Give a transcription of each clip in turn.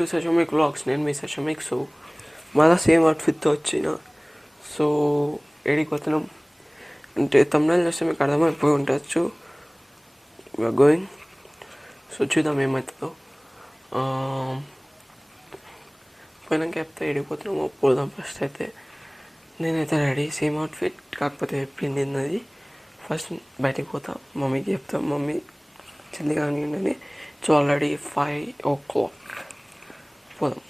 To సషమిక్ vlogs. నేను మీ సషమిక్. So మళ్ళీ same అవుట్ఫిట్తో వచ్చిన. సో ఏడికి పోతున్నాం అంటే తమిళనాడు చూస్తే మీకు అర్థమైపోయి ఉండొచ్చు. We are going. సో చూద్దాం ఏమవుతుందో. పోయినాక చెప్తే ఏడిపోతున్నామో పోదాం. ఫస్ట్ అయితే నేనైతే రెడీ, సేమ్ అవుట్ఫిట్, కాకపోతే పిండినది. ఫస్ట్ బయటికి పోతా, మమ్మీకి చెప్తాం, మమ్మీ జల్దీ కానీ ఉండని. So already 5 o'clock. పోదాం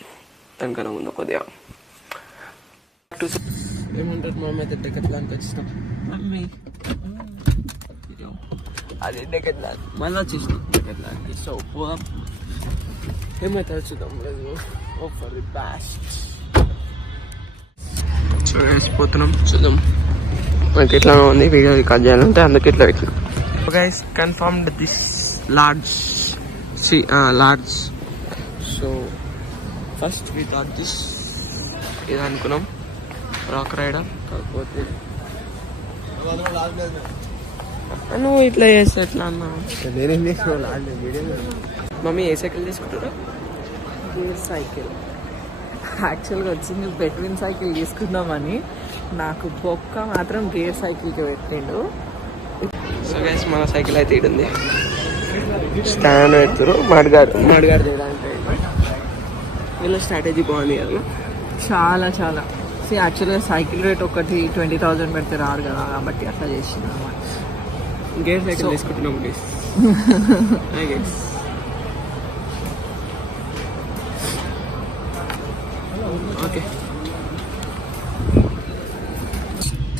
దానికన్నా ముందు కొద్దిగా ఏమంటారు. మమ్మీ అయితే డెకెట్లానికి వచ్చినాం. మమ్మీ అది డెకెట్లాన్ మళ్ళీ వచ్చేసినాం డెకెట్లానికి. సో పోదాం ఏమైతే చూద్దాం. లేదు ఫర్ ది బెస్ట్. సో వేసిపోతున్నాం, చూద్దాం. మనకి ఎట్లా ఉంది వీడియో రికార్డ్ చేయాలంటే అందుకే ఇట్లా పెట్టినాం. Guys confirmed this large so first we thought this ఇది అనుకున్నాం రాక్ రైడర్, కాకపోతే నువ్వు ఇట్లా చేస్తా ఎట్లా అన్నా. మమ్మీ ఏ సైకిల్ తీసుకుంటారా? Gear cycle. యాక్చువల్గా వచ్చింది బెట్విన్ సైకిల్ తీసుకుందామని, నాకు బొక్క మాత్రం గేర్ సైకిల్కి పెట్టిండు. సో గైస్ మన సైకిల్ అయితే ఇడుంది. స్టాండ్ పెడతారు మడిగాడు చేయడానికి. వీళ్ళ స్ట్రాటజీ బాగుంది కదా, చాలా చాలా. యాక్చువల్గా సైకిల్ రేట్ ఒకటి 20,000 పెడితే రారు కదా, కాబట్టి అట్లా చేసిన గేర్ సైకిల్ తీసుకుంటున్నాం గైస్. ఓకే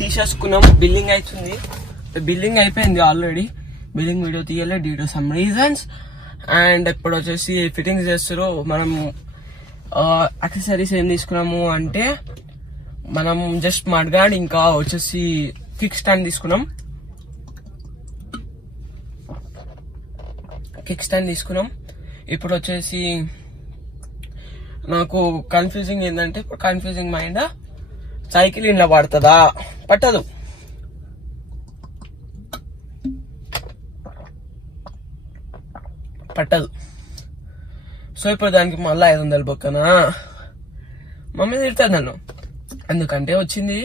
తీసేసుకున్నాం. బిల్లింగ్ అవుతుంది, బిల్లింగ్ అయిపోయింది ఆల్రెడీ. బిల్లింగ్ వీడియో తీయలే due to some reasons. And ఇప్పుడు వచ్చేసి ఫిట్టింగ్స్ చేస్తారు. మనం యాక్సెసరీస్ ఏం తీసుకున్నాము అంటే మనం జస్ట్ మడ్గార్డ్ ఇంకా వచ్చేసి కిక్ స్టాండ్ తీసుకున్నాం. ఇప్పుడు వచ్చేసి నాకు కన్ఫ్యూజింగ్ ఏంటంటే, ఇప్పుడు కన్ఫ్యూజింగ్ మైండ్ సైకిల్ ఇంట్లో పడుతుందా? పట్టదు. సో ఇప్పుడు దానికి మళ్ళీ 500 బొక్కనా? మమ్మీ తిడతాను నన్ను, ఎందుకంటే వచ్చింది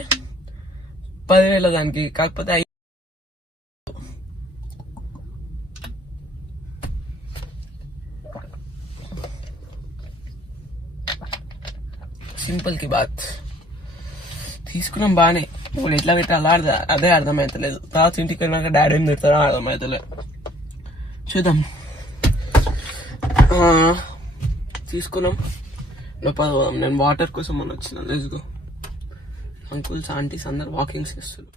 10,000 దానికి, కాకపోతే సింపుల్ కి బాత్. తీసుకున్నాం బాగానే, ఇప్పుడు ఎట్లా పెట్టాలా అదే అర్థమవుతలేదు. తర్వాత ఇంటికి వెళ్ళినాక డాడీ ఏం తిడతారో అర్థమవుతలేదు. చూద్దాం. తీసుకున్నాం లోపల. నేను వాటర్ కోసం మనం వచ్చిన. Let's go. అంకుల్స్ ఆంటీస్ అందరు వాకింగ్స్ చేస్తారు.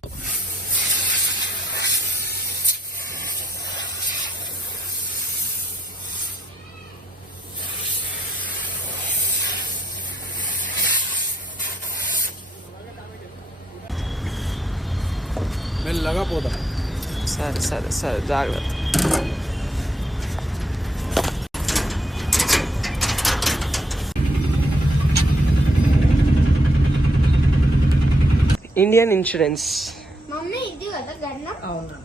మెల్లగా పోదాం. సరే జాగ్రత్త. Indian insurance. మమ్మీ ఇది కదా గన్న. అవునా?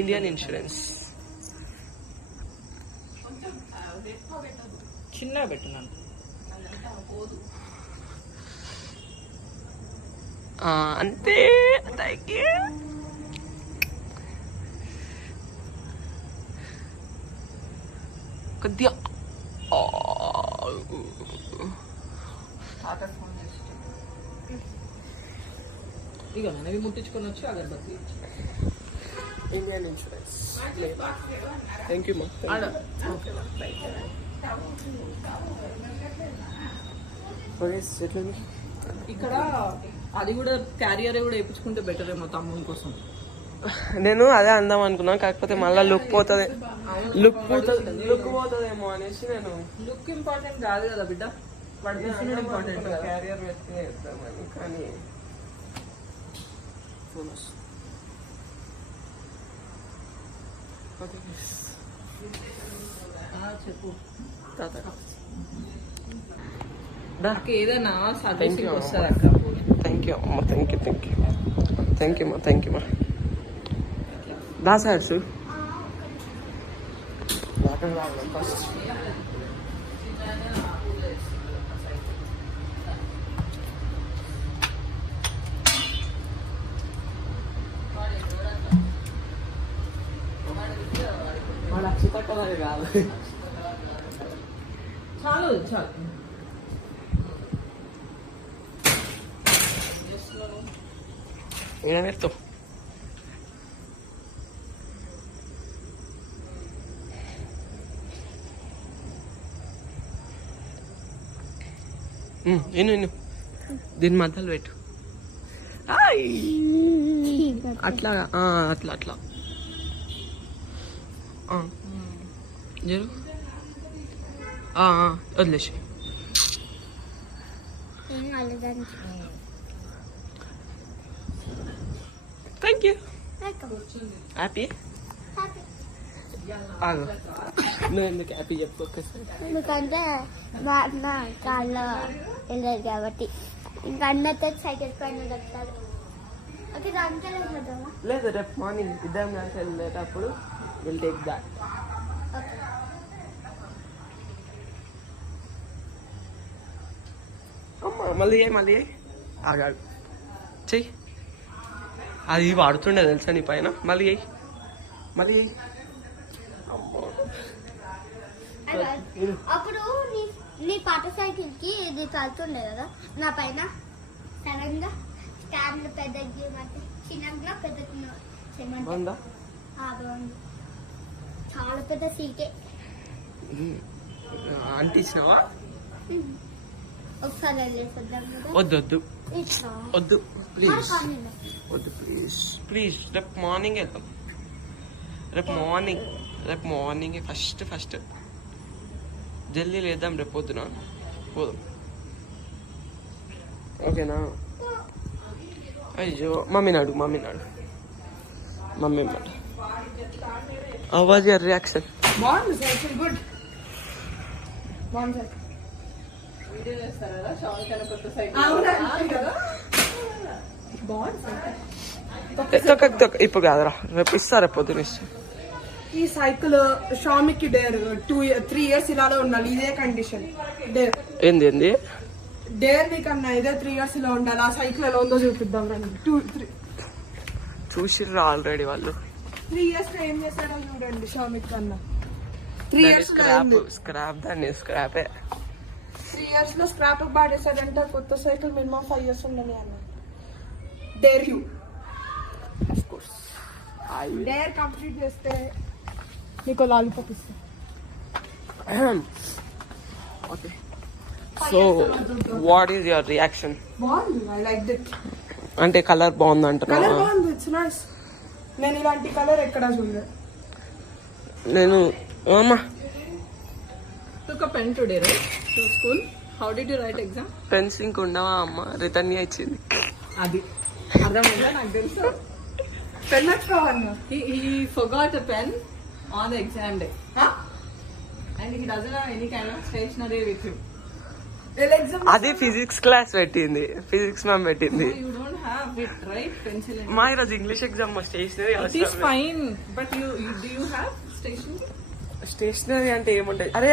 ఇండియన్ ఇన్సూరెన్స్ చిన్నగా పెట్టినాను. అంతే. Thank you. కొద్దిగా ఇక మనవి ముట్టించుకొని వచ్చి అగరబత్తి. Indian insurance. థ్యాంక్ యూ మా. ఇక్కడ అది కూడా క్యారియర్ కూడా వేయించుకుంటే బెటర్ ఏమో తమ్ముని కోసం. నేను అదే అందాం అనుకున్నా, కాకపోతే మళ్ళీ లుక్ పోతుందేమో అనేసి నేను. లుక్ ఇంపార్టెంట్ కాదు కదా బిడ్డ, ఇంపార్టెంట్. క్యారియర్ వేద్దామని, కానీ చెప్పు. నాకు ఏదైనా సర్వీసింగ్ వస్తుంది అక్క. థ్యాంక్ యూ అమ్మ. థ్యాంక్ యూ మా. దా సార్ వాటర్ తాగడం ఫస్ట్. వాడు అక్షతక్కలేదు కాదు. చాలు చాలు. ఏం పెడతావు? ఎన్ను దీని మధ్యలో పెట్టు. అట్లా అట్లా అట్లా జరు వదిలేసి. Thank you. హ్యాపీ నువ్వు ఎందుకు హ్యాపీ చెప్పు ఒక్కసారి. ఎందుకంటే మా అన్న కాళ్ళు వెళ్ళారు కాబట్టి ఇంకా అన్నతో సైకిల్ పైన చెప్తారు. ఓకే దానికే వెళ్ళిపోతామా? లేదు, రేపు మార్నింగ్ ఇద్దరం కలిసి వెళ్ళేటప్పుడు విల్ టేక్ దాట్. అమ్మా మళ్ళీ ఆగాడు చెయ్యి. అది వాడుతుండే తెలుసా నీ పైన. మళ్ళీ చెయ్యి. అప్పుడు నీ పాత సైకిల్ కి ఇది చదువుతుండే కదా నా పైన. సడన్ గా స్టాండ్ పెద్ద చిన్నగా పెద్ద బాగుందా? బాగుంది. చాలా పెద్ద సీటే. అంటించినావా? ఒకసారి వెళ్ళేసొద్దాం కదా. వద్దు ప్లీజ్. రేపు మార్నింగ్ వెళ్తాం. రేపు మార్నింగ్ ఫస్ట్ జల్దీ లేద్దాం. రేపు పొద్దున పోదాం, ఓకేనా? అయ్యో మమ్మీ నాడు మమ్మీ మాట. How was your reaction? బాగుంది సైకిల్, గుడ్. బాగుంది. వీడియో చేస్తారు కదా షామిక్ అనే కొత్త సైకిల్ కదా. బాగుంది. ఇప్పుడు కాదురా, రేపు ఇస్తా. రేపు పొద్దున ఇస్తా. ఈ సైకిల్ షామిక్ డేర్ 3 years ఇలానే ఉండాలి. ఇదే కండిషన్ డేర్. ఏంది డేర్ నీకన్నా ఇదే 3 years ఇలా ఉండాలి. ఆ సైకిల్ ఎలా ఉందో చూపిద్దాం రండి. 2-3 చూసిర్రా ఆల్రెడీ వాళ్ళు. 3 years లో ఏం చేశారో చూడండి షామిక్ కన్నా. 3 years స్క్రాప్ దాన్ని స్క్రాపే. 3 years లో స్క్రాప్ పాడేసాడంటే కొత్త సైకిల్ మినిమం 5 years ఉండాలి అన్న. Dare you of course. Dare complete చేస్తే నీకు లాలీపాప్ ఇస్తా. Okay, so what is your reaction? బాగుంది. I like it. అంటే కలర్ బాగుంది అంటున్నా? కలర్ బాగుంది, ఇట్స్ నైస్. నేను ఇలాంటి కలర్ ఎక్కడ చూడలేదు. నేను అమ్మా took a pen today, right? To school. How did you write exam? Pens ఇంక ఉండవా అమ్మ? రిటర్న్ ఇచ్చింది. అది అర్థమైందా? నాకు తెలుసు. Pen వచ్చుకోవన్నా. He forgot a pen on the exam day. Huh? And he doesn't have any kind of stationery with him. అది physics class పెట్టింది, ఫిజిక్స్ మ్యామ్ పెట్టింది. You don't have it, right? Pencil. మా ఈరోజు English exam stationery. It is fine, but do you have stationery? Stationery అంటే ఏముంటది? అరే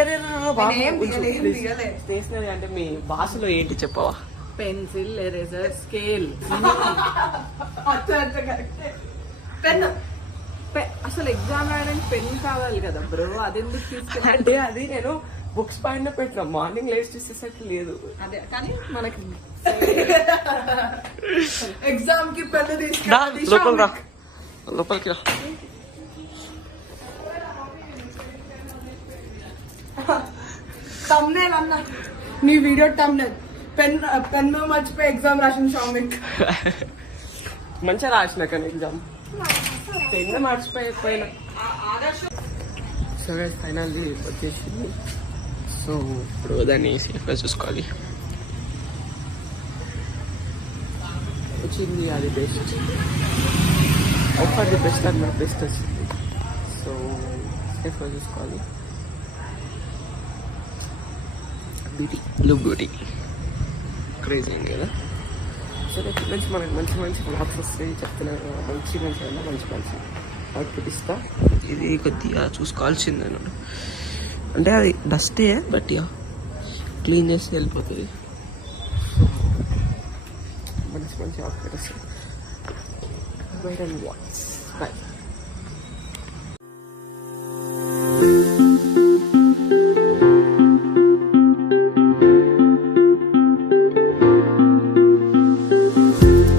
stationery అంటే మీ భాషలో ఏంటి చెప్పవా? Pencil, eraser, scale. పెన్. అసలు ఎగ్జామ్ రాయడానికి పెన్ కావాలి కదా బ్రో. అదెందుకు తీసుకెళ్ళి అంటే అది నేను బుక్స్ పైన పెట్టిన. మార్నింగ్ లేచి చూసేసరికి లేదు. అదే కానీ మనకి ఎగ్జామ్ కి పెన్ తీసుకెళ్ళి లోపలికి రా. తమ్నేల్ అన్న, నీ వీడియో తమ్నేల్. పెన్ మర్చిపోయి ఎగ్జామ్ రాసిన షామిక్. మంచిగా రాసిన కానీ ఎగ్జామ్ పెన్ మర్చిపోయిపోయినా. సో ఫైనల్లీ వచ్చేసింది. సో ఇప్పుడు దాన్ని సేఫ్గా చూసుకోవాలి. వచ్చింది అది బెస్ట్. ఆఫర్ ది బెస్ట్ అన్నమాట. బెస్ట్ వచ్చింది. సో సేఫ్గా చూసుకోవాలి. బ్యూటీ, బ్లూ బ్యూటీ క్రేజీ అయింది కదా. సరే మంచి మనకి మంచి బ్లాగ్స్ వస్తాయి చెప్తున్నాను కదా. మంచి అవుట్పుట్ ఇస్తా. ఇది కొద్దిగా చూసుకోవాల్సిందే. అంటే అది డస్టే బట్ ఇక క్లీన్ చేసి వెళ్ళిపోతుంది. మంచి మంచి అవుట్ఫిట్ వస్తుంది. బై.